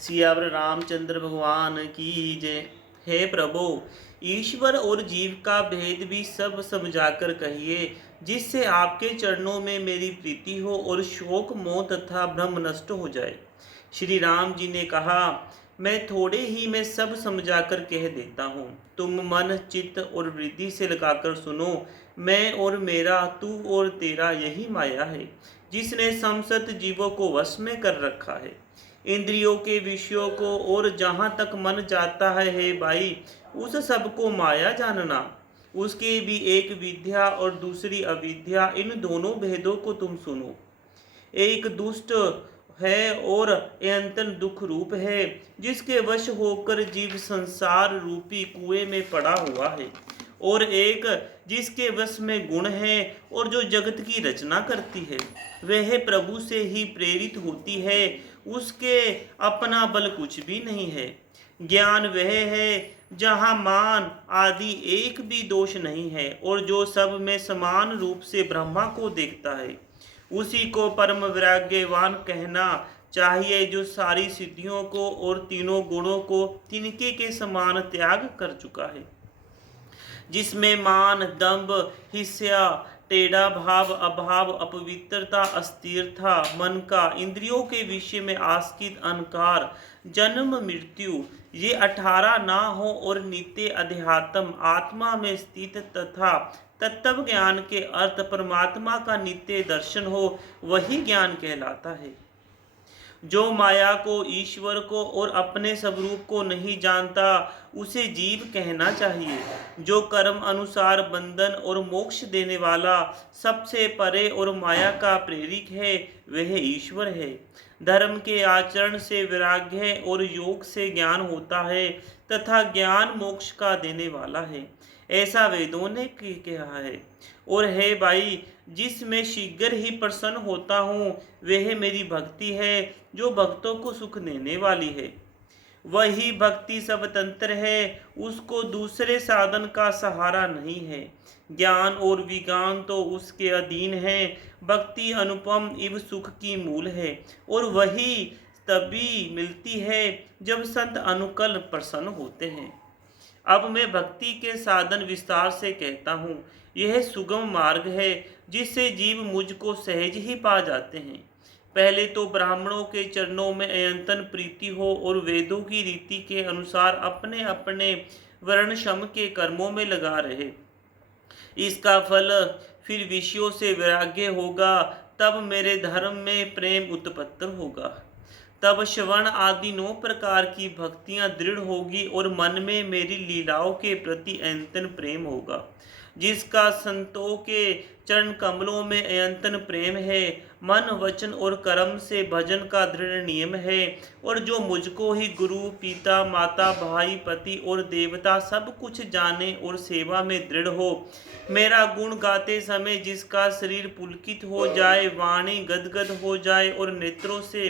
सियावर रामचंद्र भगवान की जय। हे प्रभु, ईश्वर और जीव का भेद भी सब समझाकर कहिए, जिससे आपके चरणों में मेरी प्रीति हो और शोक मोह तथा भ्रम नष्ट हो जाए। श्री राम जी ने कहा, मैं थोड़े ही में सब समझाकर कह देता हूँ। तुम मन चित्त और वृद्धि से लगाकर सुनो। मैं और मेरा, तू और तेरा, यही माया है जिसने समस्त जीवों को वश में कर रखा है। इंद्रियों के विषयों को और जहाँ तक मन जाता है, हे भाई, उस सब को माया जानना। उसके भी एक विद्या और दूसरी अविद्या, इन दोनों भेदों को तुम सुनो। एक दुष्ट है और अयंतन दुख रूप है, जिसके वश होकर जीव संसार रूपी कुएं में पड़ा हुआ है। और एक जिसके वश में गुण है और जो जगत की रचना करती है, वह प्रभु से ही प्रेरित होती है। उसके अपना बल कुछ भी नहीं है। ज्ञान वह है जहाँ मान आदि एक भी दोष नहीं है, और जो सब में समान रूप से ब्रह्मा को देखता है, उसी को परम वैराग्यवान कहना चाहिए, जो सारी सिद्धियों को और तीनों गुणों को तिनके के समान त्याग कर चुका है। जिसमें मान, दंभ, हिस्सा, टेढ़ा भाव, अभाव, अपवित्रता, अस्थिरता, मन का, इंद्रियों के विषय में आस्कित अहंकार, जन्म मृत्यु, ये 18 ना हो और नित्य अध्यात्म आत्मा में स्थित तथा तत्व ज्ञान के अर्थ परमात्मा का नित्य दर्शन हो, वही ज्ञान कहलाता है। जो माया को, ईश्वर को और अपने स्वरूप को नहीं जानता, उसे जीव कहना चाहिए। जो कर्म अनुसार बंधन और मोक्ष देने वाला, सबसे परे और माया का प्रेरिक है, वह ईश्वर है। धर्म के आचरण से वैराग्य और योग से ज्ञान होता है, तथा ज्ञान मोक्ष का देने वाला है, ऐसा वेदों ने कहा है। और हे भाई, जिसमें शीघ्र ही प्रसन्न होता हूँ, वह मेरी भक्ति है, जो भक्तों को सुख देने वाली है। वही भक्ति स्वतंत्र है, उसको दूसरे साधन का सहारा नहीं है। ज्ञान और विज्ञान तो उसके अधीन है। भक्ति अनुपम इव सुख की मूल है, और वही तभी मिलती है जब संत अनुकल प्रसन्न होते हैं। अब मैं भक्ति के साधन विस्तार से कहता हूँ। यह सुगम मार्ग है, जिससे जीव मुझको सहज ही पा जाते हैं। पहले तो ब्राह्मणों के चरणों में अयंतन प्रीति हो, और वेदों की रीति के अनुसार अपने अपने वर्णशम के कर्मों में लगा रहे। इसका फल फिर विषयों से वैराग्य होगा। तब मेरे धर्म में प्रेम उत्पन्न होगा। तब श्रवण आदि 9 प्रकार की भक्तियां दृढ़ होगी, और मन में मेरी लीलाओं के प्रति अयंतन प्रेम होगा। जिसका संतों के चरण कमलों में अयंतन प्रेम है, मन वचन और कर्म से भजन का दृढ़ नियम है, और जो मुझको ही गुरु, पिता, माता, भाई, पति और देवता सब कुछ जाने और सेवा में दृढ़ हो, मेरा गुण गाते समय जिसका शरीर पुलकित हो जाए, वाणी गदगद हो जाए और नेत्रों से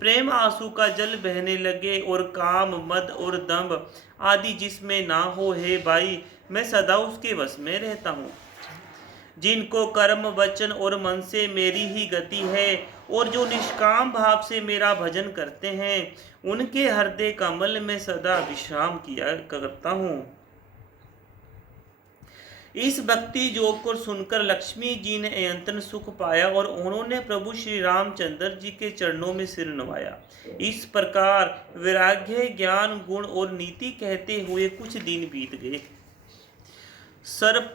प्रेम आंसू का जल बहने लगे, और काम, मद और दंभ आदि जिसमें ना हो, हे भाई, मैं सदा उसके वश में रहता हूँ। जिनको कर्म, वचन और मन से मेरी ही गति है, और जो निष्काम भाव से मेरा भजन करते हैं, उनके हृदय कमल में सदा विश्राम किया करता हूँ। इस भक्ति योग को सुनकर लक्ष्मी जी ने अयंतन सुख पाया, और उन्होंने प्रभु श्री रामचंद्र जी के चरणों में सिर नवाया। इस प्रकार वैराग्य, ज्ञान, गुण और नीति कहते हुए कुछ दिन बीत गए। सर्प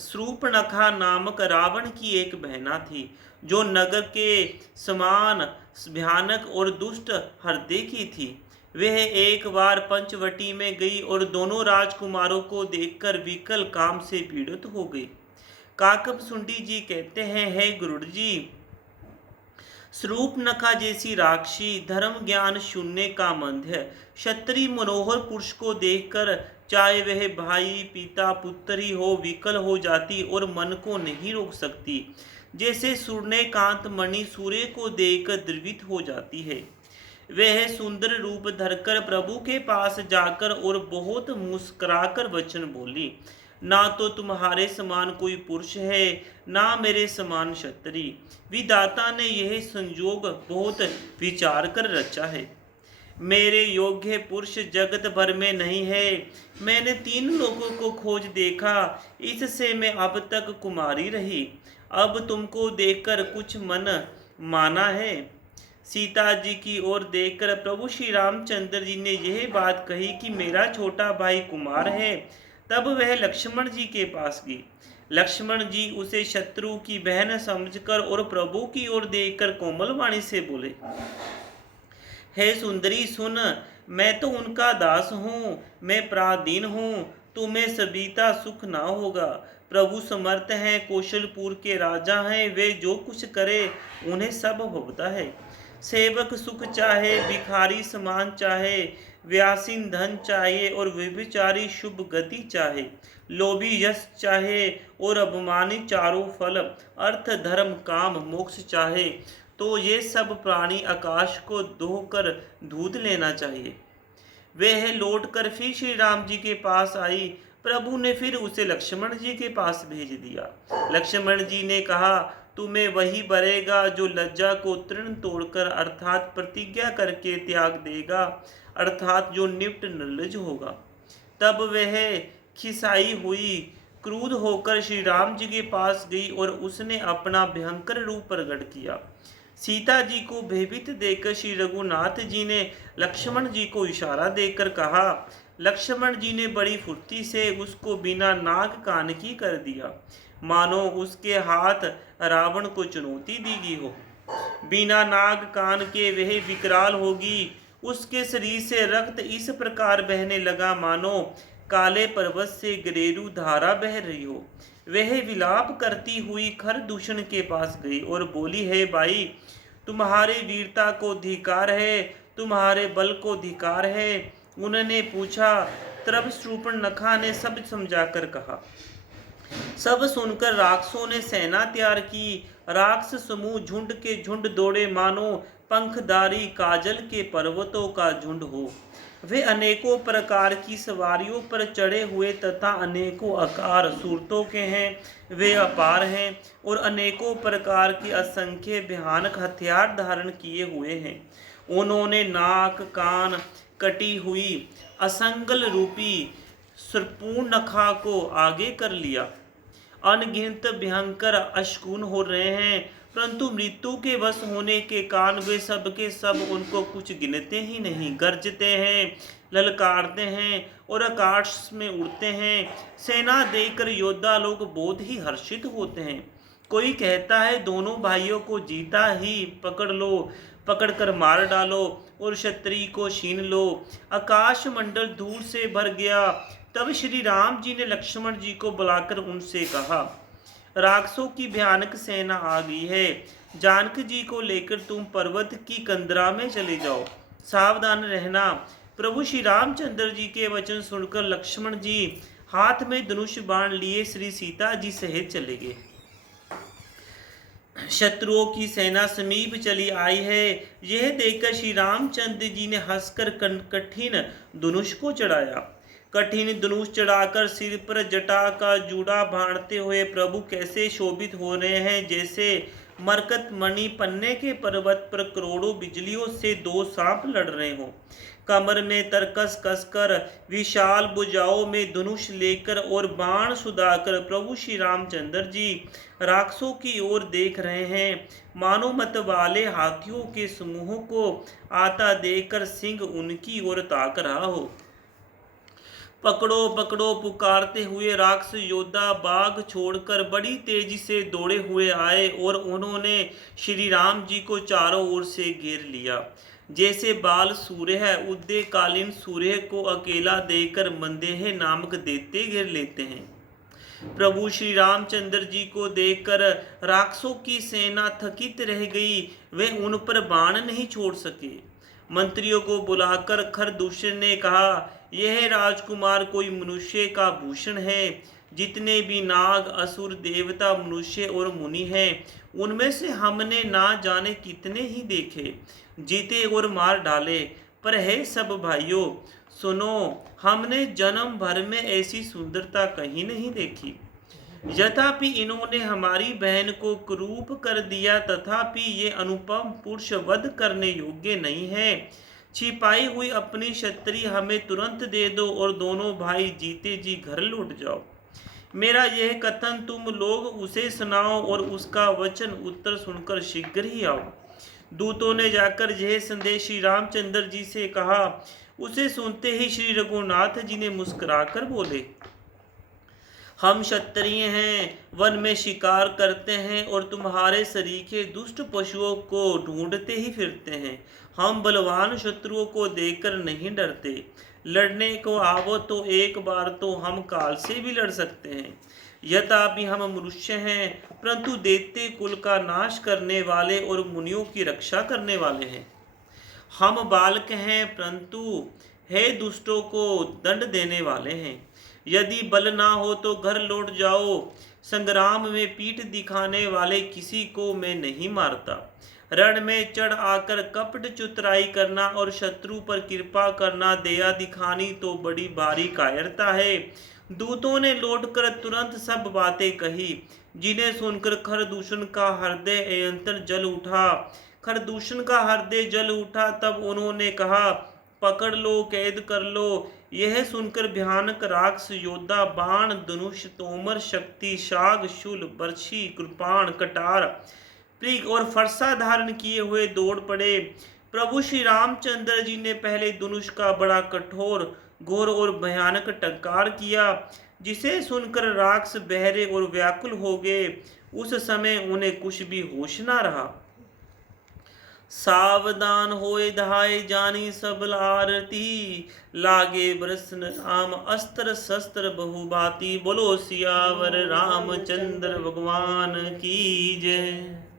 शूर्पणखा नामक रावण की एक बहना थी, जो नगर के समान भयानक और दुष्ट हृदय की थी। वह एक बार पंचवटी में गई और दोनों राजकुमारों को देखकर विकल काम से पीड़ित हो गई। काकप सुंडी जी कहते हैं, हे गुरुड़ जी, शूर्पणखा जैसी राक्षसी धर्म ज्ञान शून्य का मंद है। क्षत्रिय मनोहर पुरुष को देखकर चाहे वह भाई, पिता, पुत्री हो, विकल हो जाती और मन को नहीं रोक सकती। जैसे सूर्यकांत मणि सूर्य को देखकर द्रवित हो जाती है। वह सुंदर रूप धरकर प्रभु के पास जाकर और बहुत मुस्कुराकर वचन बोली, ना तो तुम्हारे समान कोई पुरुष है, ना मेरे समान क्षत्रिय। विधाता ने यह संयोग बहुत विचार कर रचा है। मेरे योग्य पुरुष जगत भर में नहीं है। मैंने 3 लोगों को खोज देखा, इससे मैं अब तक कुमारी रही। अब तुमको देखकर कुछ मन माना है। सीता जी की ओर देखकर प्रभु श्री रामचंद्र जी ने यह बात कही कि मेरा छोटा भाई कुमार है। तब वह लक्ष्मण जी के पास गई। लक्ष्मण जी उसे शत्रु की बहन समझकर और प्रभु की ओर देखकर कोमल वाणी से बोले, हे सुंदरी सुन, मैं तो उनका दास हूँ, मैं पराधीन हूँ, तुम्हें सबिता सुख ना होगा। प्रभु समर्थ हैं, कौशलपुर के राजा हैं, वे जो कुछ करे उन्हें सब भोगता है। सेवक सुख चाहे, भिखारी समान चाहे, व्यासीन धन चाहे और व्यभिचारी शुभ गति चाहे, लोभी यश चाहे और अभिमानी चारों फल, अर्थ धर्म काम मोक्ष चाहे, तो ये सब प्राणी आकाश को दोहकर दूध लेना चाहिए। वह लौट कर फिर श्री राम जी के पास आई। प्रभु ने फिर उसे लक्ष्मण जी के पास भेज दिया। लक्ष्मण जी ने कहा, तुम्हें वही बरेगा जो लज्जा को तृण तोड़कर अर्थात प्रतिज्ञा करके त्याग देगा, अर्थात जो निप्ट निर्लज होगा। तब वह खिसाई हुई क्रुद्ध होकर श्री राम जी के पास गई और उसने अपना भयंकर रूप प्रकट किया। सीता जी को भयभीत देखकर श्री रघुनाथ जी ने लक्ष्मण जी को इशारा देकर कहा। लक्ष्मण जी ने बड़ी फुर्ती से उसको बिना नाक कान की कर दिया, मानो उसके हाथ रावण को चुनौती दी गई हो। बिना नाग कान के वह विकराल होगी। उसके शरीर से रक्त इस प्रकार बहने लगा मानो काले पर्वत से गरेरू धारा बह रही हो। वह विलाप करती हुई खरदूषण के पास गई और बोली, है भाई, तुम्हारे वीरता को धिकार है, तुम्हारे बल को धिकार है। उन्होंने पूछा। तब शूर्पणखा ने सब समझाकर कहा। सब सुनकर राक्षसों ने सेना तैयार की। राक्षस समूह झुंड के झुंड दौड़े मानो पंखधारी काजल के पर्वतों का झुंड हो। वे अनेकों प्रकार की सवारियों पर चढ़े हुए तथा अनेकों आकार सूरतों के हैं। वे अपार हैं और अनेकों प्रकार के असंख्य भयानक हथियार धारण किए हुए हैं। उन्होंने नाक कान कटी हुई असंगल रूपी शूर्पणखा को आगे कर लिया। अनगिनत भयंकर अशकुन हो रहे हैं, परंतु मृत्यु के वश होने के कारण वे सब के सब उनको कुछ गिनते ही नहीं। गरजते हैं, ललकारते हैं और आकाश में उड़ते हैं। सेना देखकर योद्धा लोग बहुत ही हर्षित होते हैं। कोई कहता है, दोनों भाइयों को जीता ही पकड़ लो, पकड़कर मार डालो और क्षत्रिय को छीन लो। आकाश मंडल धूल से भर गया। तब श्री राम जी ने लक्ष्मण जी को बुलाकर उनसे कहा, राक्षसों की भयानक सेना आ गई है। जानकी जी को लेकर तुम पर्वत की कंदरा में चले जाओ, सावधान रहना। प्रभु श्री रामचंद्र जी के वचन सुनकर लक्ष्मण जी हाथ में धनुष बाण लिए श्री सीता जी सहित चले गए। शत्रुओं की सेना समीप चली आई है। यह देखकर श्री रामचंद्र जी ने हंसकर कठिन धनुष को चढ़ाया। कठिन धनुष चढ़ाकर सिर पर जटा का जूड़ा बांधते हुए प्रभु कैसे शोभित हो रहे हैं, जैसे मरकत मणि पन्ने के पर्वत पर करोड़ों बिजलियों से 2 सांप लड़ रहे हों। कमर में तरकस कसकर विशाल भुजाओं में धनुष लेकर और बाण सुधाकर प्रभु श्री रामचंद्र जी राक्षसों की ओर देख रहे हैं। मानो मत वाले हाथियों के समूह को आता देखकर सिंह उनकी ओर ताक रहा हो। पकड़ो पकड़ो पुकारते हुए राक्षस योद्धा बाघ छोड़कर बड़ी तेजी से दौड़े हुए आए और उन्होंने श्री राम जी को चारों ओर से घेर लिया। जैसे बाल सूर्य है उदय कालीन सूर्य को अकेला देकर मंदेह नामक दैत्य घेर लेते हैं। प्रभु श्री रामचंद्र जी को देखकर राक्षसों की सेना थकित रह गई। वे उन पर बाण नहीं छोड़ सके। मंत्रियों को बुलाकर खरदूषण ने कहा, यह राजकुमार कोई मनुष्य का भूषण है। जितने भी नाग असुर देवता मनुष्य और मुनि हैं, उनमें से हमने ना जाने कितने ही देखे, जीते और मार डाले। पर है सब भाइयों सुनो, हमने जन्म भर में ऐसी सुंदरता कहीं नहीं देखी। यद्यपि इन्होंने हमारी बहन को कुरूप कर दिया, तथापि ये अनुपम पुरुष वध करने योग्य नहीं है। छिपाई हुई अपनी छतरी हमें तुरंत दे दो और दोनों भाई जीते जी घर लौट जाओ। मेरा यह कथन तुम लोग उसे सुनाओ और उसका वचन उत्तर सुनकर शीघ्र ही आओ। दूतों ने जाकर यह संदेश श्री रामचंद्र जी से कहा। उसे सुनते ही श्री रघुनाथ जी ने मुस्कुराकर बोले, हम क्षत्रिय हैं, वन में शिकार करते हैं और तुम्हारे सरीखे दुष्ट पशुओं को ढूंढते ही फिरते हैं। हम बलवान शत्रुओं को देखकर नहीं डरते। लड़ने को आवो तो एक बार तो हम काल से भी लड़ सकते हैं। यद्यपि हम मनुष्य हैं, परंतु दैत्य कुल का नाश करने वाले और मुनियों की रक्षा करने वाले हैं। हम बालक हैं, परंतु हे दुष्टों को दंड देने वाले हैं। यदि बल ना हो तो घर लौट जाओ। संग्राम में पीठ दिखाने वाले किसी को मैं नहीं मारता। रण में चढ़ आकर कपट चतुराई करना और शत्रु पर कृपा करना, दया दिखानी तो बड़ी भारी कायरता है। दूतों ने लौटकर तुरंत सब बातें कही, जिन्हें सुनकर खरदूषण का हृदय अयंतर जल उठा। खरदूषण का हृदय जल उठा। तब उन्होंने कहा, पकड़ लो, कैद कर लो। यह सुनकर भयानक राक्षस योद्धा बाण, धनुष, तोमर, शक्ति, शाग, शूल, बर्छी, कृपाण, कटार, प्रीग और फरसा धारण किए हुए दौड़ पड़े। प्रभु श्री रामचंद्र जी ने पहले धनुष का बड़ा कठोर, घोर और भयानक टंकार किया, जिसे सुनकर राक्षस बहरे और व्याकुल हो गए। उस समय उन्हें कुछ भी होश न रहा। सावधान होए धाय जानी सब आरती, लागे बरसन राम अस्त्र शस्त्र बहुबाती। बोलो सियावर रामचंद्र भगवान की जय।